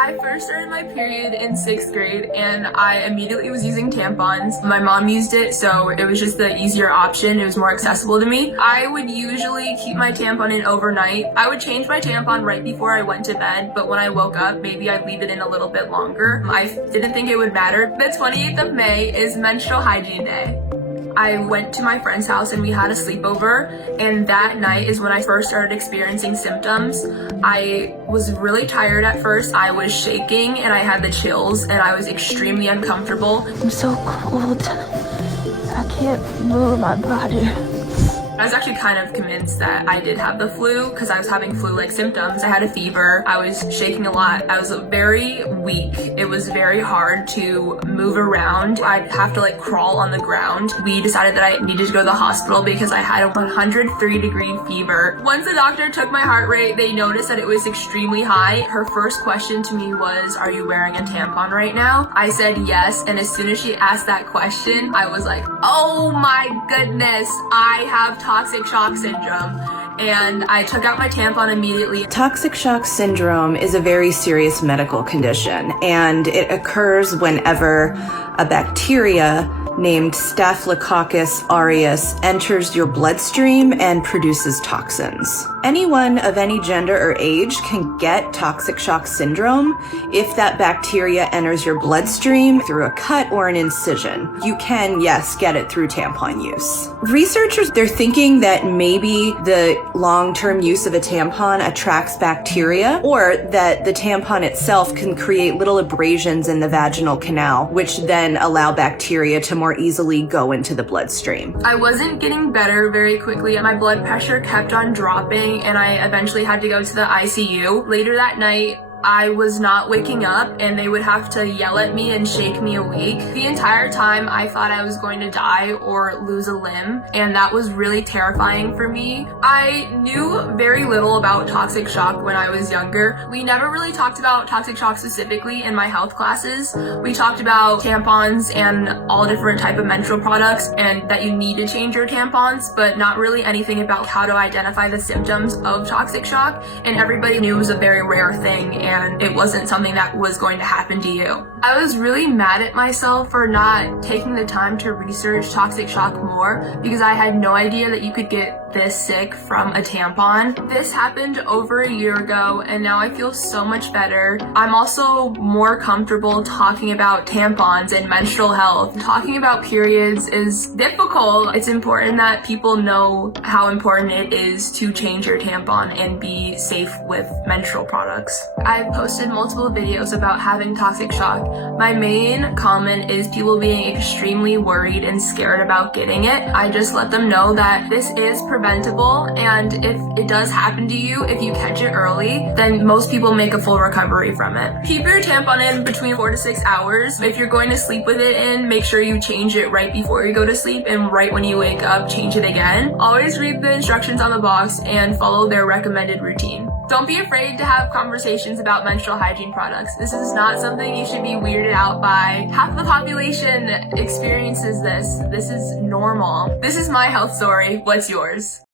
I first started my period in 6th grade and I immediately was using tampons. My mom used it, so it was just the easier option. It was more accessible to me. I would usually keep my tampon in overnight. I would change my tampon right before I went to bed, but when I woke up, maybe I'd leave it in a little bit longer. I didn't think it would matter. The 28th of May is Menstrual Hygiene Day. I went to my friend's house and we had a sleepover, and that night is when I first started experiencing symptoms. I was really tired at first. I was shaking and I had the chills and I was extremely uncomfortable. I'm so cold. I can't move my body. I was actually kind of convinced that I did have the flu because I was having flu-like symptoms. I had a fever. I was shaking a lot. I was very weak. It was very hard to move around. I'd have to crawl on the ground. We decided that I needed to go to the hospital because I had a 103-degree fever. Once the doctor took my heart rate, they noticed that it was extremely high. Her first question to me was, "Are you wearing a tampon right now?" I said yes, and as soon as she asked that question, I was like, oh my goodness, I have toxic shock syndrome. And I took out my tampon immediately. Toxic shock syndrome is a very serious medical condition, and it occurs whenever a bacteria named Staphylococcus aureus enters your bloodstream and produces toxins. Anyone of any gender or age can get toxic shock syndrome if that bacteria enters your bloodstream through a cut or an incision. You can, yes, get it through tampon use. Researchers, they're thinking that maybe the long-term use of a tampon attracts bacteria, or that the tampon itself can create little abrasions in the vaginal canal, which then allow bacteria to more easily go into the bloodstream. I wasn't getting better very quickly. My blood pressure kept on dropping and I eventually had to go to the ICU. Later that night, I was not waking up and they would have to yell at me and shake me awake. The entire time I thought I was going to die or lose a limb, and that was really terrifying for me. I knew very little about toxic shock when I was younger. We never really talked about toxic shock specifically in my health classes. We talked about tampons and all different type of menstrual products and that you need to change your tampons, but not really anything about how to identify the symptoms of toxic shock. And everybody knew it was a very rare thing and it wasn't something that was going to happen to you. I was really mad at myself for not taking the time to research toxic shock more because I had no idea that you could get this sick from a tampon. This happened over a year ago and now I feel so much better. I'm also more comfortable talking about tampons and menstrual health. Talking about periods is difficult. It's important that people know how important it is to change your tampon and be safe with menstrual products. I've posted multiple videos about having toxic shock. My main comment is people being extremely worried and scared about getting it. I just let them know that this is preventable, and if it does happen to you, if you catch it early, then most people make a full recovery from it. Keep your tampon in between 4 to 6 hours. If you're going to sleep with it in, make sure you change it right before you go to sleep, and right when you wake up, change it again. Always read the instructions on the box and follow their recommended routine. Don't be afraid to have conversations about menstrual hygiene products. This is not something you should be weirded out by. Half the population experiences this. This is normal. This is my health story. What's yours?